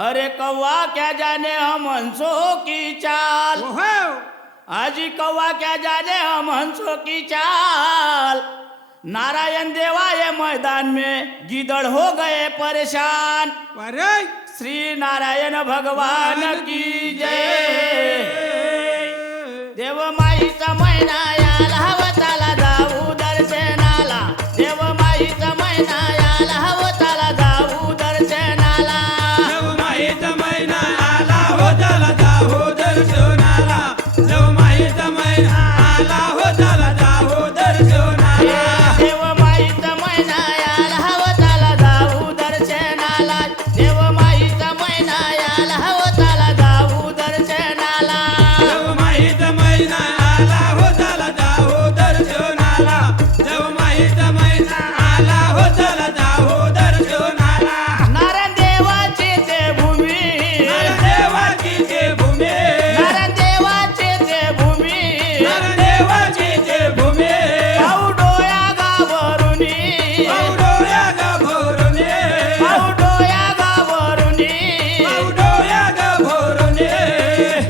अरे कौवा क्या जाने हम हंसों की चाल, ओहो आजी कौवा क्या जाने हम हंसों की चाल। नारायण देवा ये मैदान में गिदड़ हो गए परेशान। अरे श्री नारायण भगवान की जय। देव माईचा महिना याला हवताला जाऊ दर्शनाला, देव माईचा महिना याला हवताला जाऊ दर्शनाला। देव माईचा महिना आला हो त्याला जाऊ दर्शनाला, देव माईचा महिना आला हो त्याला जाऊ दर्शनाला। देव माईचा महिना याला हवताला जाऊ दर्शनाला, देव माईचा महिना याला हवताला जाऊ दर्शनाला। देव माईचा महिना आला हो त्याला जाऊ दर्शनाला, देव माईचा महिना आला हो त्याला जाऊ दर्शनाला। नारायण देवाची ते भूमी, देवाची ते भूमी, नारायण देवाची ते भूमी, देवाची ते भूमी। पाऊ डोया गावरुनी, पावडोया गाभोरुने, पाऊ डोया गावरुनी। पावडोया गाभोरुने।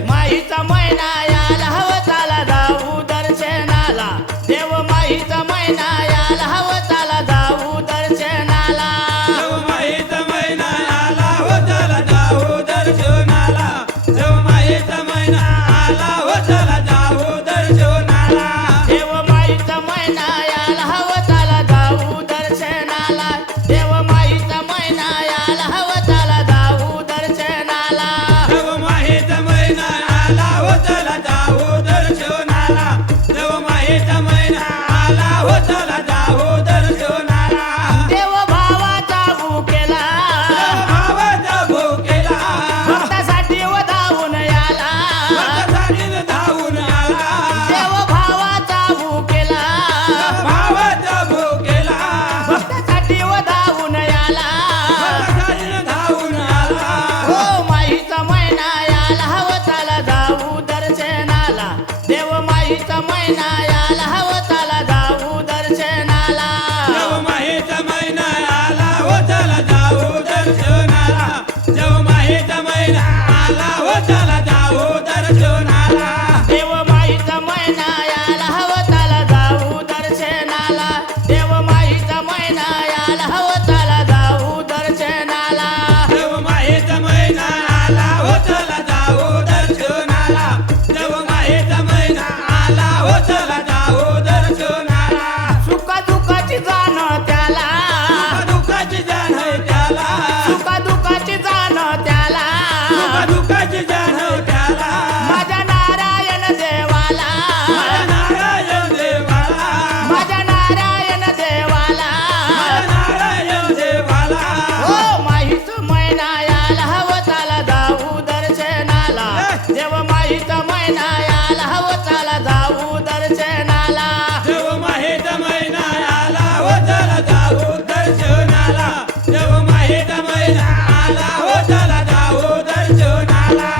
माईचा महिना याला हवताला जाऊ दर्शनाला, देव माईचा महिना याला हवताला जाऊ दर्शनाला। देव माईचा महिना आला हो त्याला जाऊ दर्शनाला, देव माईचा महिना आला हो त्याला जाऊ दर्शनाला। देव माईचा महिना याला हवताला जाऊ दर्शनाला, देव माईचा महिना याला हवताला जाऊ दर्शनाला। देव माईचा महिना आला हो त्याला जाऊ दर्शनाला, देव माईचा महिना आला हो त्याला जाऊ दर्शनाला। देव भावाचा भूकेला, भावाचा भूकेला, भक्तासाठी धावून याला, भक्तासाठी धावून आला। देव भावाचा भूकेला, भावाचा भूकेला, भक्तासाठी धावून याला। भक्तासाठी धावून आला। हो माईचा महिना याला हवताला जाऊ दर्शनाला, देव माईचा महिना याला हवताला जाऊ दर्शनाला। देव माईचा महिना आला हो त्याला जाऊ दर्शनाला, देव माईचा महिना आला हो त्याला जाऊ दर्शनाला। देव माईचा महिना याला हवताला जाऊ दर्शनाला, देव माईचा महिना याला हवताला जाऊ दर्शनाला। देव माईचा महिना आला हो त्याला जाऊ दर्शनाला, देव माईचा महिना आला हो त्याला जाऊ दर्शनाला। सुख दुःखाची जाण त्याला, दुःखाची जाण त्याला, सुख दुःखाची जाण त्याला, दुःखाची जाण त्याला। माझ्या नारायण देवाला, नारायण देवाला, माझ्या नारायण देवाला। नारायण देवाला। हो माईचा महिना याला हवताला जाऊ दर्शनाला, देव माईचा महिना याला हवताला जाऊ दर्शनाला। देव माईचा महिना आला हो त्याला जाऊ दर्शनाला, देव माईचा महिना आला हो त्याला जाऊ दर्शनाला।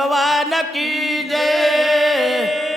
भगवान की जय.